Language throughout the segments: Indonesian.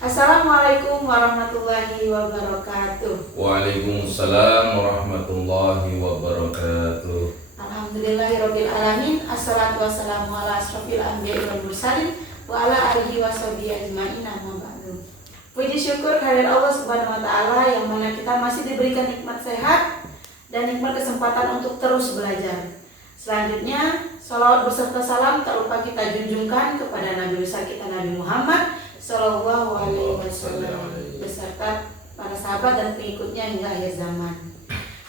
Assalamualaikum warahmatullahi wabarakatuh. Waalaikumsalam warahmatullahi wabarakatuh. Alhamdulillahirabbil alamin. Assalatu wassalamu ala asrofil anbiya'i wal mursalin wa ala alihi washabihi ajmain. Amma ba'du. Puji syukur kehadirat Allah Subhanahu wa taala yang mana kita masih diberikan nikmat sehat dan nikmat kesempatan untuk terus belajar. Selanjutnya, salawat beserta salam tak lupa kita junjungkan kepada Nabi besar kita Nabi Muhammad Sallallahu Alaihi Wasallam beserta para sahabat dan pengikutnya hingga akhir zaman.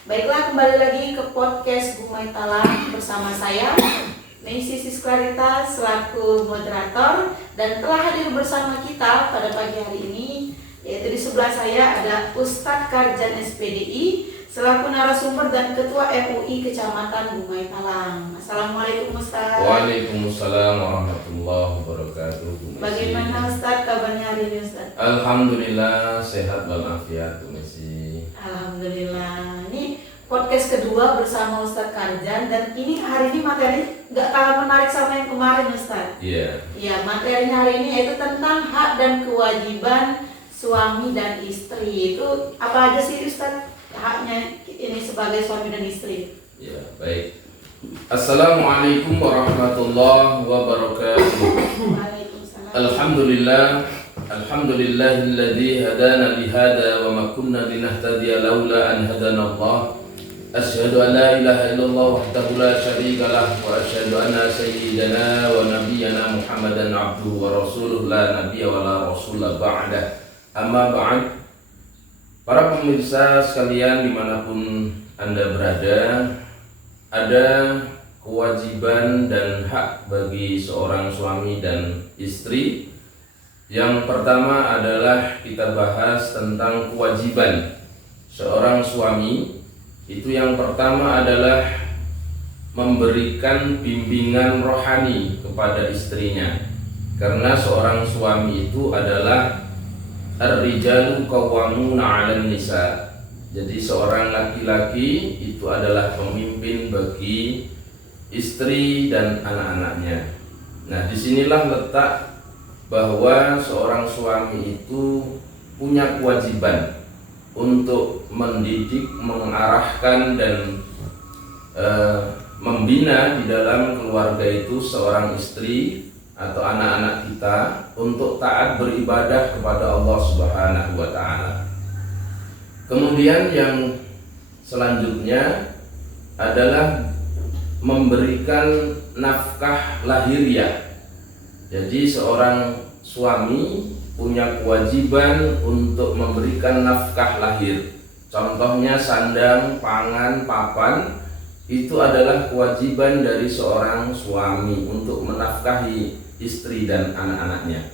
Baiklah, kembali lagi ke podcast Gumai Talang bersama saya Maisy Sisclarita selaku moderator, dan telah hadir bersama kita pada pagi hari ini, yaitu di sebelah saya ada Ustadz Karjan SPDI selaku narasumber dan Ketua MUI Kecamatan Gumai Talang. Assalamualaikum Ustadz. Waalaikumsalam warahmatullahi wabarakatuh. Bagaimana Ustadz kabarnya hari ini Ustadz? Alhamdulillah sehat walafiat Messi. Alhamdulillah. Ini podcast kedua bersama Ustadz Karjan, dan ini hari ini materi nggak kalah menarik sama yang kemarin Ustadz. Iya. Ya, materinya hari ini yaitu tentang hak dan kewajiban suami dan istri. Itu apa aja sih Ustadz haknya ini sebagai suami dan istri? Ya, baik. Assalamualaikum warahmatullahi wabarakatuh. Waalaikumsalam. Alhamdulillahilladzi hadana lihada wa ma kunna linahtadiya laula an hadana Allah. Asyhadu an la ilaha illallah wahdahu la syarika lah wa asyhadu anna sayyidana wa nabiyyana Muhammadan abduhu wa rasuluhu la nabiyya wa la rasula ba'da. Amma ba'd. Para pemirsa sekalian dimanapun Anda berada, ada kewajiban dan hak bagi seorang suami dan istri. Yang pertama adalah kita bahas tentang kewajiban seorang suami. Itu yang pertama adalah memberikan bimbingan rohani kepada istrinya, karena seorang suami itu adalah ar-rijalu qawwamuna 'alan nisa. Jadi seorang laki-laki itu adalah pemimpin bagi istri dan anak-anaknya. Nah, disinilah letak bahwa seorang suami itu punya kewajiban untuk mendidik, mengarahkan dan membina di dalam keluarga itu seorang istri atau anak-anak kita untuk taat beribadah kepada Allah Subhanahu wa taala. Kemudian yang selanjutnya adalah memberikan nafkah lahiriah. Jadi seorang suami punya kewajiban untuk memberikan nafkah lahir. Contohnya sandang, pangan, papan, itu adalah kewajiban dari seorang suami untuk menafkahi istri dan anak-anaknya.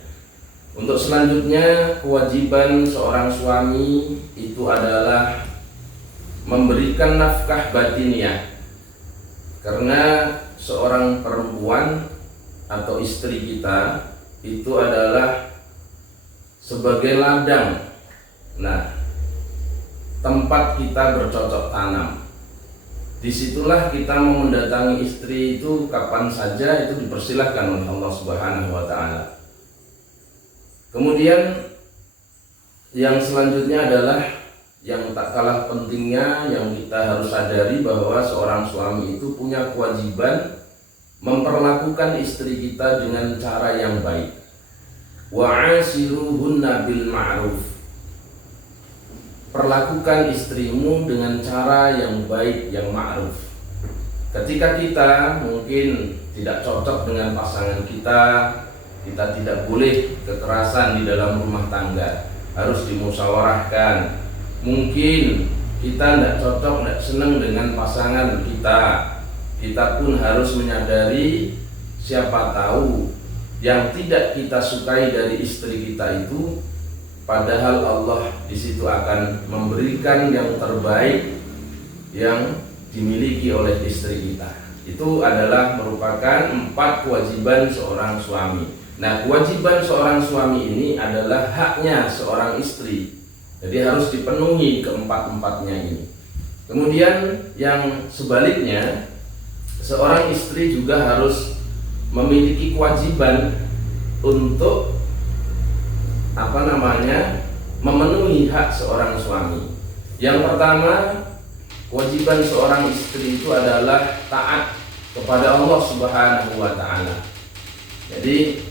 Untuk selanjutnya, kewajiban seorang suami itu adalah memberikan nafkah batiniah. Karena seorang perempuan atau istri kita itu adalah sebagai ladang, nah, tempat kita bercocok tanam. Disitulah kita mau mendatangi istri itu kapan saja, itu dipersilahkan oleh Allah Subhanahu wa taala. Kemudian yang selanjutnya adalah yang tak kalah pentingnya, yang kita harus sadari bahwa seorang suami itu punya kewajiban memperlakukan istri kita dengan cara yang baik. Wa'ashiruhunna bil ma'ruf. Perlakukan istrimu dengan cara yang baik, yang ma'ruf. Ketika kita mungkin tidak cocok dengan pasangan kita tidak boleh kekerasan di dalam rumah tangga, harus dimusyawarahkan. Mungkin kita tidak cocok, tidak senang dengan pasangan kita pun harus menyadari, siapa tahu yang tidak kita sukai dari istri kita itu, padahal Allah di situ akan memberikan yang terbaik yang dimiliki oleh istri kita. Itu adalah merupakan 4 kewajiban seorang suami. Nah, kewajiban seorang suami ini adalah haknya seorang istri. Jadi harus dipenuhi keempat-empatnya ini. Kemudian yang sebaliknya, seorang istri juga harus memiliki kewajiban untuk memenuhi hak seorang suami. Yang pertama, kewajiban seorang istri itu adalah taat kepada Allah Subhanahu wa taala. Jadi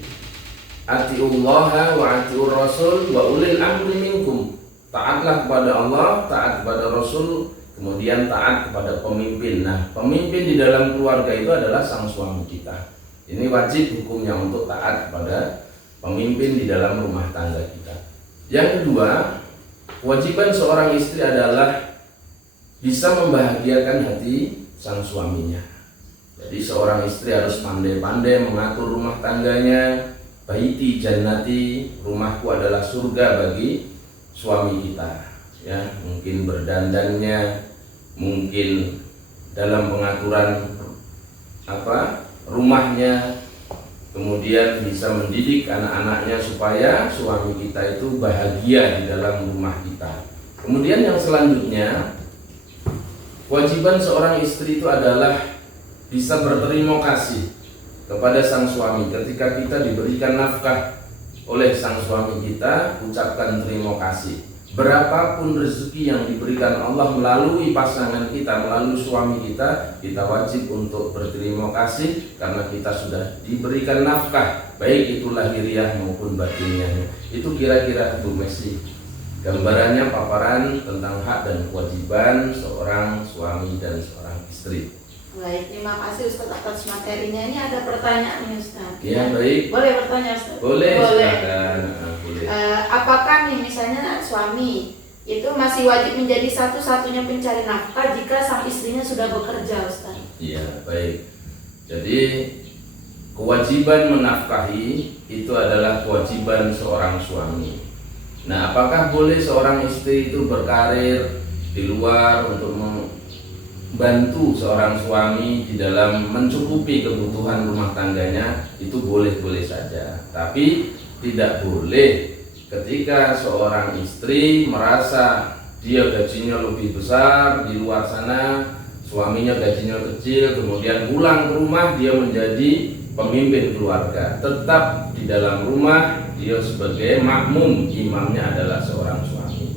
atiullaha wa atiur rasul wa ulil amri minkum. Taatlah kepada Allah, taat kepada Rasul, kemudian taat kepada pemimpin. Nah, pemimpin di dalam keluarga itu adalah sang suami kita. Ini wajib hukumnya untuk taat kepada pemimpin di dalam rumah tangga kita. Yang kedua, kewajiban seorang istri adalah bisa membahagiakan hati sang suaminya. Jadi seorang istri harus pandai-pandai mengatur rumah tangganya. Baiti jannati, rumahku adalah surga bagi suami kita. Ya, mungkin berdandannya, mungkin dalam pengaturan rumahnya, kemudian bisa mendidik anak-anaknya supaya suami kita itu bahagia di dalam rumah kita. Kemudian yang selanjutnya, kewajiban seorang istri itu adalah bisa berterima kasih kepada sang suami. Ketika kita diberikan nafkah oleh sang suami kita, ucapkan terima kasih. Berapapun rezeki yang diberikan Allah melalui pasangan kita, melalui suami kita, kita wajib untuk berterima kasih karena kita sudah diberikan nafkah, baik itu lahiriah maupun batiniah. Itu kira-kira Bu Messi gambarannya, paparan tentang hak dan kewajiban seorang suami dan seorang istri. Baik, terima kasih Ustaz atas materinya. Ini ada pertanyaan nih Ustaz. Ya, baik. Boleh bertanya Ustaz? Boleh. Boleh. Boleh. Apakah nih misalnya suami itu masih wajib menjadi satu-satunya pencari nafkah jika sang istrinya sudah bekerja, Ustaz? Iya, baik. Jadi kewajiban menafkahi itu adalah kewajiban seorang suami. Nah, apakah boleh seorang istri itu berkarir di luar untuk membantu seorang suami di dalam mencukupi kebutuhan rumah tangganya? Itu boleh-boleh saja. Tapi tidak boleh ketika seorang istri merasa dia gajinya lebih besar di luar sana, suaminya gajinya kecil, kemudian pulang ke rumah dia menjadi pemimpin keluarga. Tetap di dalam rumah dia sebagai makmum, imamnya adalah seorang suami.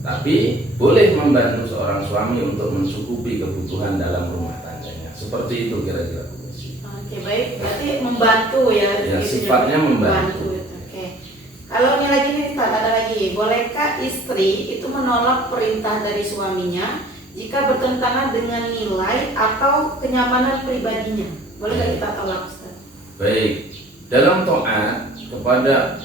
Tapi boleh membantu seorang suami untuk mencukupi kebutuhan dalam rumah tangganya. Seperti itu kira-kira. Oke, baik. Berarti membantu ya. Ya, sifatnya membantu. Oke. Kalau ini lagi nih, ada lagi. Bolehkah istri itu menolak perintah dari suaminya jika bertentangan dengan nilai atau kenyamanan pribadinya? Boleh nggak kita tolak, Ustaz? Baik. Dalam taat kepada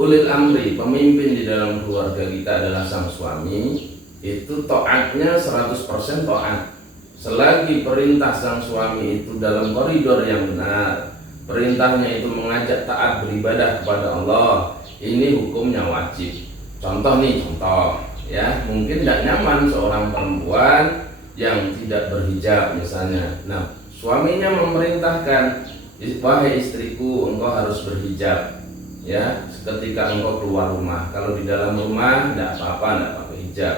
ulil amri, pemimpin di dalam keluarga kita adalah sang suami, itu taatnya 100% taat. Selagi perintah sang suami itu dalam koridor yang benar, perintahnya itu mengajak taat beribadah kepada Allah, ini hukumnya wajib. Contoh ya, mungkin tidak nyaman seorang perempuan yang tidak berhijab misalnya. Nah, suaminya memerintahkan, wahai istriku, engkau harus berhijab ya ketika engkau keluar rumah. Kalau di dalam rumah tidak apa-apa, tidak pakai hijab,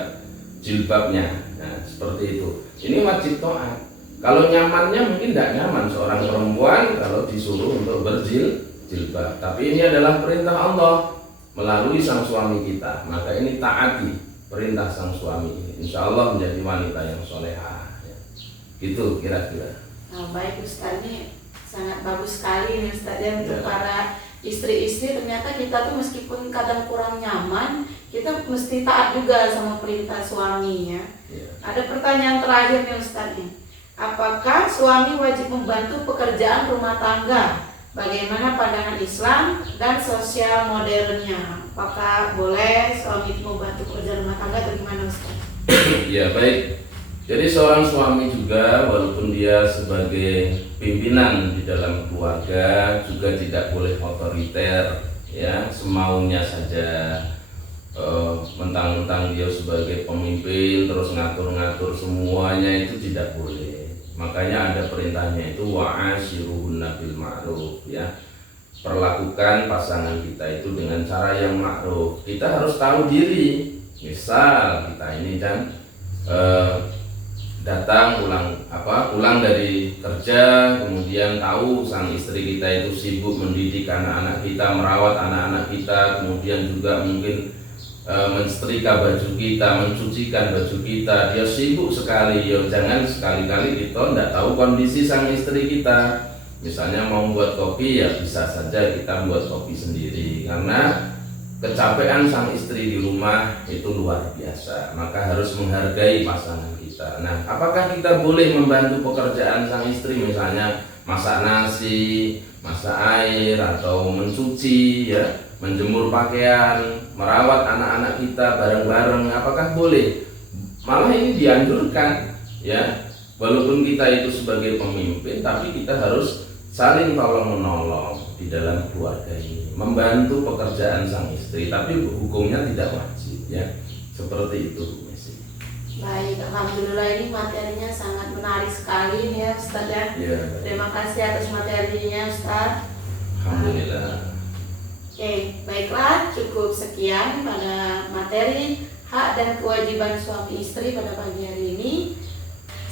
jilbabnya. Nah, seperti itu. Ini wajib taat. Kalau nyamannya mungkin tidak nyaman seorang perempuan kalau disuruh untuk berjilbab. Tapi ini adalah perintah Allah melalui sang suami kita. Maka ini taati perintah sang suami ini. Insya Allah menjadi wanita yang solehah. Ya. Gitu kira-kira. Nah, baik Ustaz, ini sangat bagus sekali nih Ustaz ya untuk para istri-istri. Ternyata kita tuh meskipun kadang kurang nyaman, kita mesti taat juga sama perintah suami ya. Ada pertanyaan terakhir nih Ustaz nih. Apakah suami wajib membantu pekerjaan rumah tangga? Bagaimana pandangan Islam dan sosial modernnya? Apakah boleh suami itu membantu pekerjaan rumah tangga atau gimana Ustaz? Ya, baik. Jadi seorang suami juga walaupun dia sebagai pimpinan di dalam keluarga juga tidak boleh otoriter ya, semaunya saja. Mentang-mentang dia sebagai pemimpin terus ngatur-ngatur semuanya, itu tidak boleh. Makanya ada perintahnya itu wa'ashiruhunna bil ma'ruf ya. Perlakukan pasangan kita itu dengan cara yang ma'ruf. Kita harus tahu diri. Misal kita ini kan datang pulang dari kerja, kemudian tahu sang istri kita itu sibuk mendidik anak-anak kita, merawat anak-anak kita, kemudian juga mungkin mensetrika baju kita, mencucikan baju kita, dia sibuk sekali. Ya jangan sekali-kali kita tidak tahu kondisi sang istri kita. Misalnya mau buat kopi, ya bisa saja kita buat kopi sendiri, karena kecapean sang istri di rumah itu luar biasa. Maka harus menghargai pasangan kita. Nah, apakah kita boleh membantu pekerjaan sang istri, misalnya masak nasi, masak air, atau mencuci, ya, menjemur pakaian, merawat anak-anak kita bareng-bareng? Apakah boleh? Malah ini dianjurkan, ya. Walaupun kita itu sebagai pemimpin, tapi kita harus saling tolong menolong di dalam keluarga ini, membantu pekerjaan sang istri, tapi hukumnya tidak wajib, ya. Seperti itu, Bu Messi. Baik, alhamdulillah ini materinya sangat menarik sekali nih ya Ustaz ya. Ya. Terima kasih atas materinya Ustaz. Alhamdulillah. Oke, baiklah, cukup sekian pada materi hak dan kewajiban suami istri pada pagi hari ini.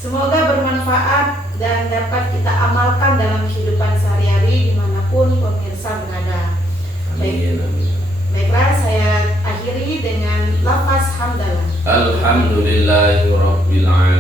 Semoga bermanfaat dan dapat kita amalkan dalam kehidupan sehari-hari dimanapun pemirsa berada. Amin, amin. Baiklah, saya akhiri dengan lafaz hamdalah. Alhamdulillahirabbil alamin.